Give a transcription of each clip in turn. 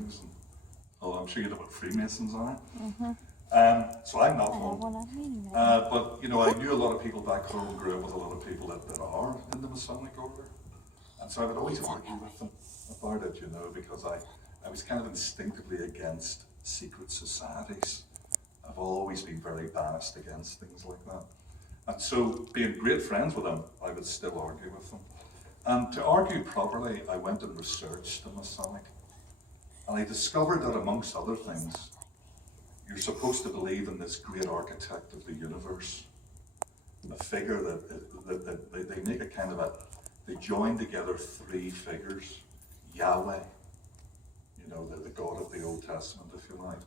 rings, and I'm sure you know what Freemasons are. So I'm not one. But I knew a lot of people back home, grew up with a lot of people that are in the Masonic order. And so I would always argue with them about it, because I was kind of instinctively against secret societies. I've always been very biased against things like that. And so, being great friends with them, I would still argue with them. And to argue properly, I went and researched the Masonic. And I discovered that, amongst other things, you're supposed to believe in this great architect of the universe, a figure that they make a kind of they join together three figures. Yahweh, the God of the Old Testament, if you like.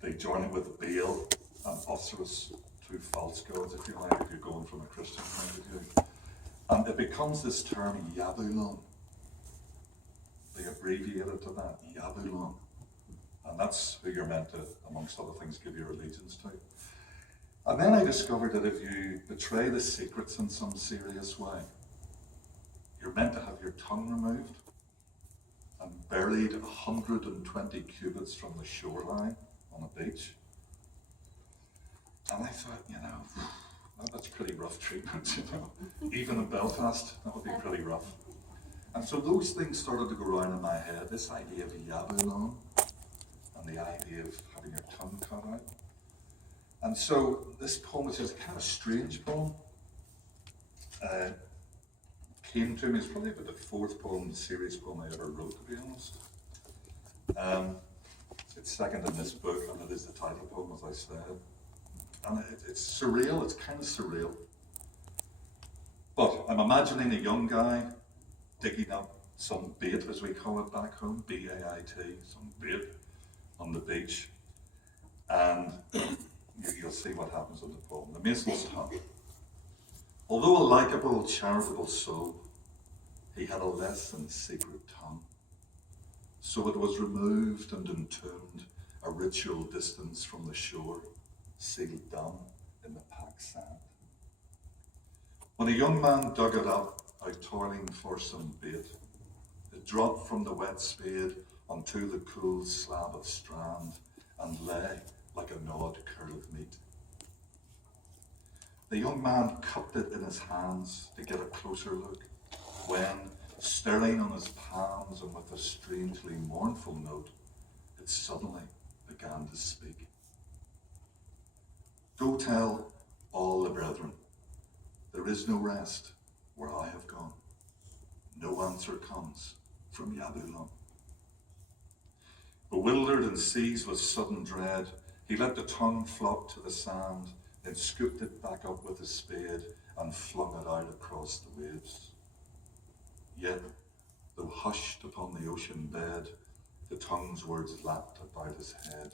They join it with Baal and Osiris, two false gods, if you like, if you're going from a Christian point of view. And it becomes this term, Yabulon. They abbreviated to that, Yabulon. And that's who you're meant to, amongst other things, give your allegiance to. And then I discovered that if you betray the secrets in some serious way, you're meant to have your tongue removed and buried 120 cubits from the shoreline on a beach. And I thought, that's pretty rough treatment, Even in Belfast, that would be pretty rough. And so those things started to go around in my head, this idea of Yabulon and the idea of having your tongue cut out. And so this poem, which is kind of a strange poem, came to me. It's probably about the fourth poem, serious poem I ever wrote, to be honest. It's second in this book, and it is the title poem, as I said. And it's surreal, it's kind of surreal. But I'm imagining a young guy digging up some bait, as we call it back home, B-A-I-T, some bait on the beach. And you'll see what happens in the poem. The Mason's tongue. Although a likeable, charitable soul, he had a less than secret tongue. So it was removed and entombed a ritual distance from the shore, sealed down in the packed sand. When a young man dug it up, out toiling for some bait, it dropped from the wet spade onto the cool slab of strand and lay like a gnawed curl of meat. The young man cupped it in his hands to get a closer look, when, stirring on his palms and with a strangely mournful note, it suddenly began to speak. Go tell all the brethren, there is no rest where I have gone. No answer comes from Yabulon. Bewildered and seized with sudden dread, he let the tongue flop to the sand, then scooped it back up with his spade and flung it out across the waves. Yet, though hushed upon the ocean bed, the tongue's words lapped about his head.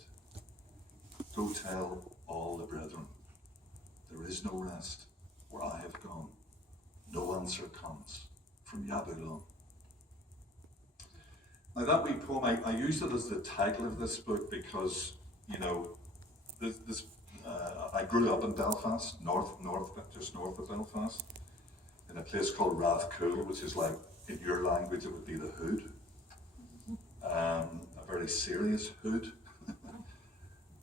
Go tell all the brethren, there is no rest where I have gone. No answer comes from Yabulon. Now that wee poem, I used it as the title of this book because, I grew up in Belfast, just north of Belfast, in a place called Rathcoole, which is like, in your language, it would be the Hood. A very serious Hood.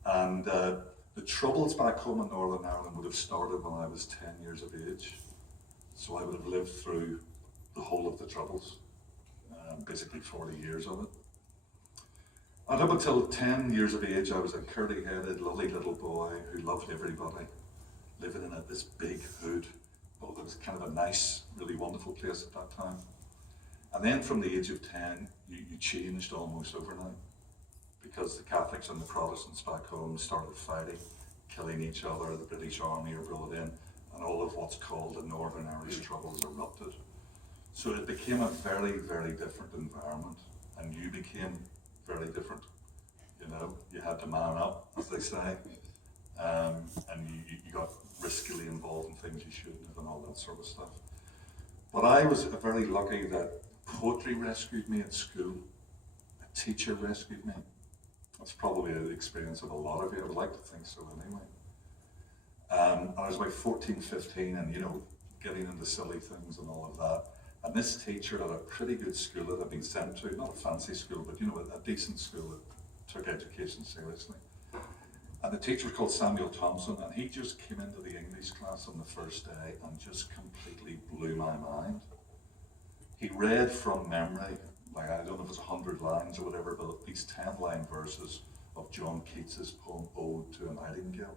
And the troubles back home in Northern Ireland would have started when I was 10 years of age. So I would have lived through the whole of the troubles, basically 40 years of it. And up until 10 years of age, I was a curly-headed, lovely little boy who loved everybody, living in this big hood. Well, it was kind of a nice, really wonderful place at that time. And then from the age of 10, you changed almost overnight, because the Catholics and the Protestants back home started fighting, killing each other. The British Army were brought in, and all of what's called the Northern Irish Troubles erupted. So it became a very, very different environment, and you became very different. You had to man up, as they say, and you got riskily involved in things you shouldn't have and all that sort of stuff. But I was very lucky that poetry rescued me at school. A teacher rescued me. That's probably the experience of a lot of you. I would like to think so anyway. I was about 14, 15 and, getting into silly things and all of that. And this teacher at a pretty good school that I'd been sent to, not a fancy school, but a decent school that took education seriously. And the teacher was called Samuel Thompson, and he just came into the English class on the first day and just completely blew my mind. He read from memory, like I don't know if it's 100 lines or whatever, but these 10-line verses of John Keats's poem Ode to a Nightingale,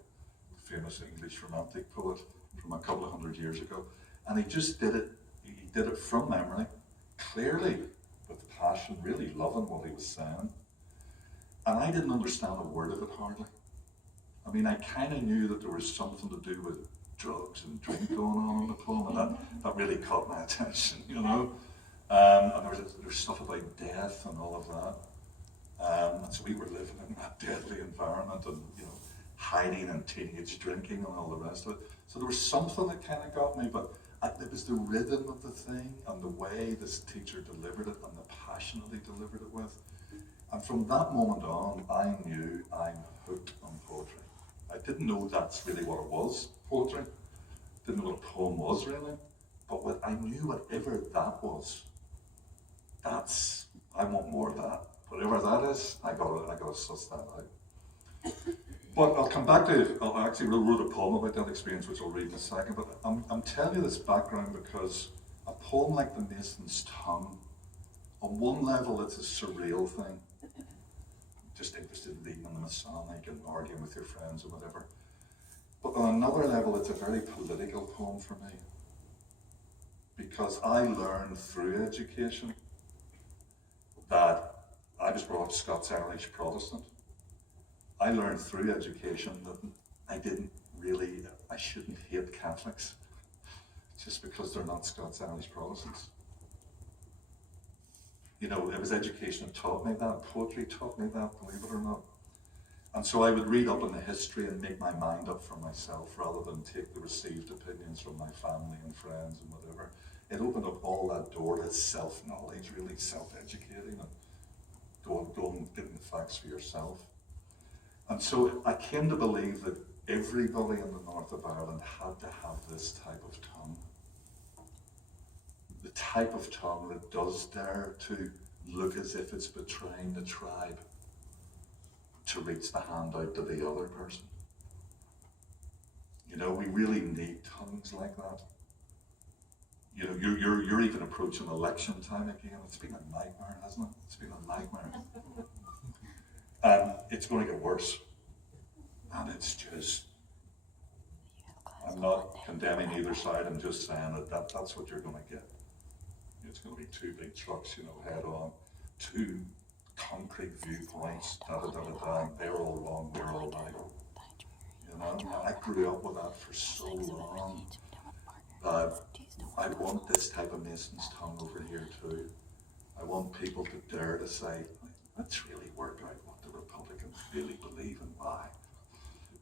the famous English romantic poet from a couple of hundred years ago. And he just did it, he did it from memory, clearly, with passion, really loving what he was saying. And I didn't understand a word of it hardly. I mean, I kind of knew that there was something to do with drugs and drink going on in the poem, and that really caught my attention, you know. And there was stuff about death and all of that. And so we were living in that deadly environment and, hiding and teenage drinking and all the rest of it. So there was something that kind of got me, but it was the rhythm of the thing and the way this teacher delivered it and the passion that he delivered it with. And from that moment on, I knew I'm hooked on poetry. I didn't know that's really what it was, poetry. Didn't know what a poem was really. But I knew whatever that was, I want more of that. Whatever that is, I gotta suss that out. But I'll come back to, I actually wrote a poem about that experience, which I'll read in a second, but I'm telling you this background because a poem like The Mason's Tongue, on one level it's a surreal thing, just interested in reading on the Masonic and arguing with your friends or whatever. But on another level, it's a very political poem for me, because I learned through education that I was brought up Scots-Irish Protestant. I learned through education that I shouldn't hate Catholics just because they're not Scots-Irish Protestants. It was education that taught me that, poetry taught me that, believe it or not. And so I would read up on the history and make my mind up for myself rather than take the received opinions from my family and friends and whatever. It opened up all that door to self-knowledge, really self-educating and go and getting the facts for yourself. And so I came to believe that everybody in the north of Ireland had to have this type of tongue. The type of tongue that does dare to look as if it's betraying the tribe to reach the hand out to the other person. We really need tongues like that. You're even approaching election time again. It's been a nightmare, hasn't it? It's been a nightmare. And it's going to get worse. And it's just, I'm not condemning either side, I'm just saying that's what you're going to get. It's going to be two big trucks, head on, two concrete viewpoints, they're all wrong, we're all right. And I grew up with that for so long that I want this type of Mason's tongue over here too. I want people to dare to say, let's really work out what the Republicans really believe and why.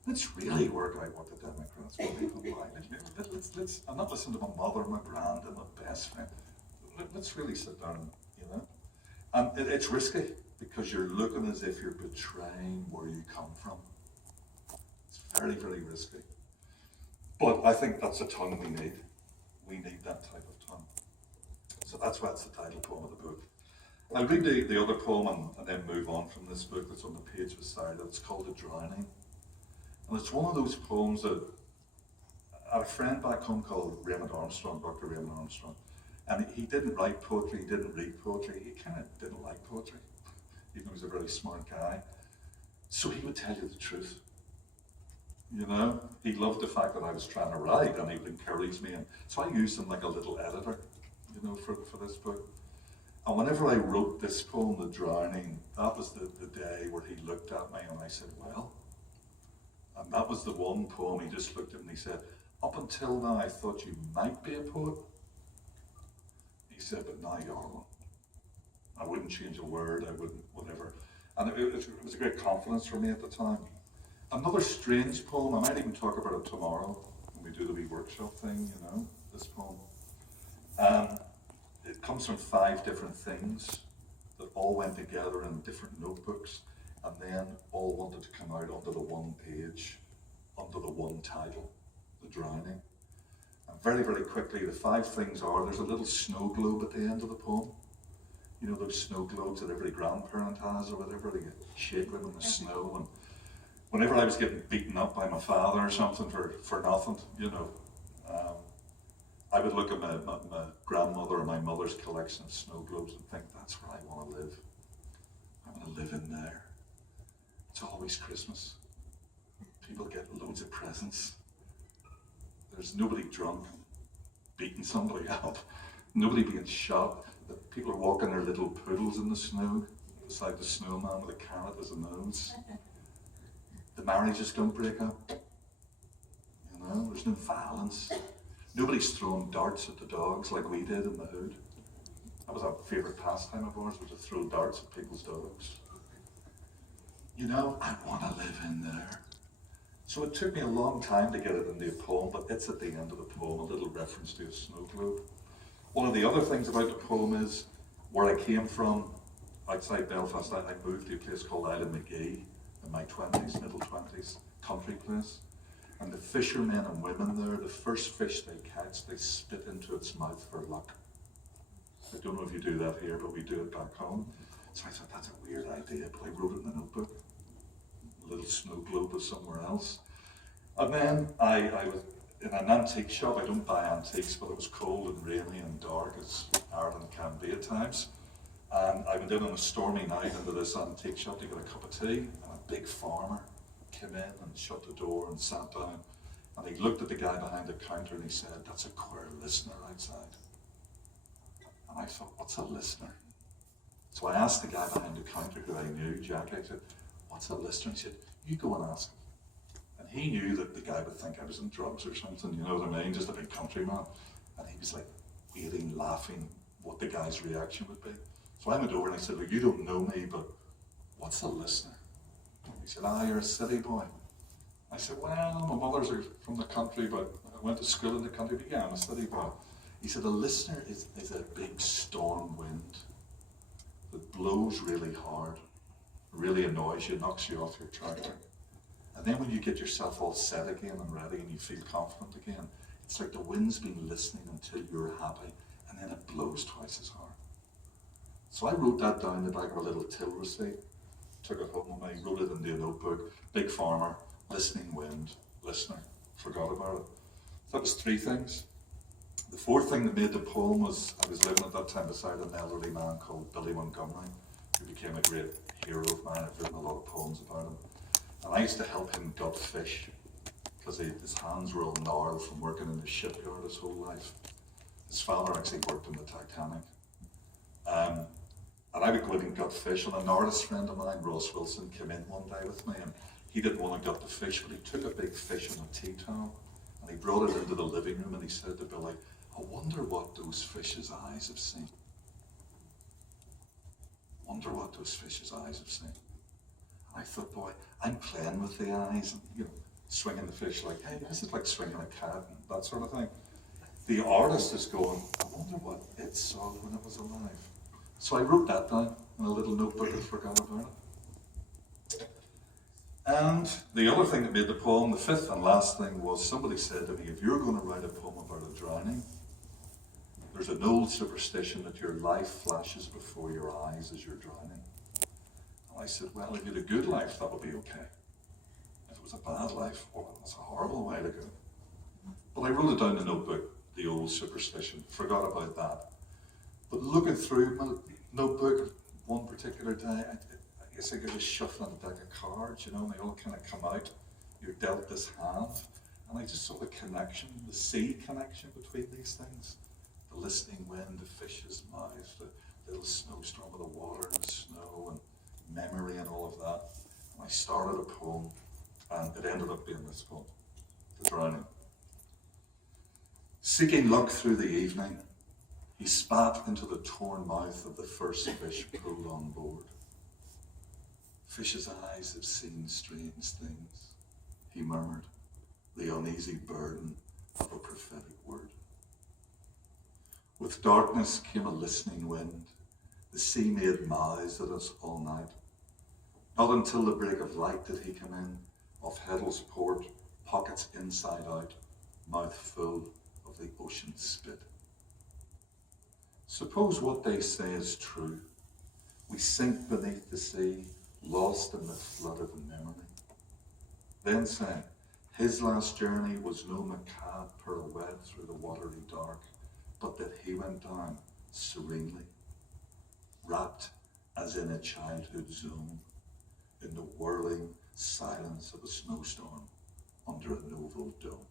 Let's really work out what the Democrats believe and why. Let's, I'm not listening to my mother, my grand, and my best friend. Let's really sit down, And it's risky because you're looking as if you're betraying where you come from. It's very, very risky. But I think that's a tongue we need. We need that type of tongue. So that's why it's the title poem of the book. I'll read the other poem and then move on from this book that's on the page beside it. It's called The Drowning. And it's one of those poems that I had a friend back home called Raymond Armstrong, Dr. Raymond Armstrong. And he didn't write poetry, he didn't read poetry, he kind of didn't like poetry, even though he was a very smart guy. So he would tell you the truth. He loved the fact that I was trying to write and he would encourage me. And so I used him like a little editor, for this book. And whenever I wrote this poem, The Drowning, that was the day where he looked at me and I said, well, and that was the one poem he just looked at me and he said, up until now I thought you might be a poet. He said, but now you're one. I wouldn't change a word, I wouldn't, whatever. And it was a great confidence for me at the time. Another strange poem, I might even talk about it tomorrow when we do the wee workshop thing, this poem. It comes from 5 different things that all went together in different notebooks and then all wanted to come out onto the one page, under the one title, The Drowning. And very, very quickly, the 5 things are, there's a little snow globe at the end of the poem. You know those snow globes that every grandparent has or whatever, they get shaken in the snow. And whenever I was getting beaten up by my father or something for nothing, I would look at my grandmother or my mother's collection of snow globes and think, that's where I want to live. I want to live in there. It's always Christmas. People get loads of presents. There's nobody drunk, beating somebody up. Nobody being shot. People are walking their little poodles in the snow beside the snowman with a carrot as a nose. The marriages don't break up. There's no violence. Nobody's throwing darts at the dogs like we did in the hood. That was our favourite pastime of ours, was to throw darts at people's dogs. I want to live in there. So it took me a long time to get it in the poem, but it's at the end of the poem, a little reference to a snow globe. One of the other things about the poem is where I came from, outside Belfast. I moved to a place called LMC in my 20s, middle 20s, country place. And the fishermen and women there, the first fish they catch, they spit into its mouth for luck. I don't know if you do that here, but we do it back home. So I thought, that's a weird idea, but I wrote it in a notebook. A little snow globe was somewhere else. And then I was in an antique shop. I don't buy antiques, but it was cold and rainy and dark, as Ireland can be at times. And I went in on a stormy night into this antique shop to get a cup of tea, and a big farmer came in and shut the door and sat down. And he looked at the guy behind the counter and he said, that's a queer listener outside. And I thought, what's a listener? So I asked the guy behind the counter who I knew, Jack, I said, what's a listener? He said, you go and ask him. And he knew that the guy would think I was in drugs or something, you know what I mean? Just a big countryman. And he was like waiting, laughing, what the guy's reaction would be. So I went over and I said, well, you don't know me, but what's a listener? He said, you're a city boy. I said, well, my mother's from the country, but I went to school in the country, but yeah, I'm a city boy. He said, a listener is a big storm wind that blows really hard, really annoys you, knocks you off your tractor. And then when you get yourself all set again and ready and you feel confident again, it's like the wind's been listening until you're happy, and then it blows twice as hard. So I wrote that down in the back of a little till receipt, took it home with me, wrote it into a notebook, big farmer, listening wind, listener, forgot about it. So that was 3 things. The 4th thing that made the poem was, I was living at that time beside an elderly man called Billy Montgomery, who became a great hero of mine. I've written a lot of poems about him. And I used to help him gut fish, because his hands were all gnarled from working in the shipyard his whole life. His father actually worked on the Titanic. And I would go in and gut fish, and an artist friend of mine, Ross Wilson, came in one day with me, and he didn't want to gut the fish, but he took a big fish on a tea towel, and he brought it into the living room, and he said to Billy, I wonder what those fish's eyes have seen. Wonder what those fish's eyes have seen. And I thought, boy, I'm playing with the eyes, and swinging the fish like, hey, this is like swinging a cat, and that sort of thing. The artist is going, I wonder what it saw when it was alive. So I wrote that down in a little notebook and forgot about it. And the other thing that made the poem, the 5th and last thing, was somebody said to me, if you're going to write a poem about a drowning, there's an old superstition that your life flashes before your eyes as you're drowning. And I said, well, if you had a good life, that would be okay. If it was a bad life, well, that's a horrible way to go. But I wrote it down in the notebook, the old superstition, forgot about that. But looking through my notebook one particular day, I guess I was shuffling a deck of cards, and they all kind of come out. You're dealt this hand. And I just saw the connection, the sea connection between these things. The listening wind, the fish's mouth, the little snowstorm with the water and the snow, and memory and all of that. And I started a poem, and it ended up being this poem, The Drowning. Seeking luck through the evening, he spat into the torn mouth of the first fish pulled on board. Fish's eyes have seen strange things, he murmured, the uneasy burden of a prophetic word. With darkness came a listening wind, the sea made mouths at us all night. Not until the break of light did he come in, off Heddle's port, pockets inside out, mouth full of the ocean spit. Suppose what they say is true. We sink beneath the sea, lost in the flood of memory. Then say, his last journey was no macabre pirouette through the watery dark, but that he went down serenely, wrapped as in a childhood zone, in the whirling silence of a snowstorm under a novel dome.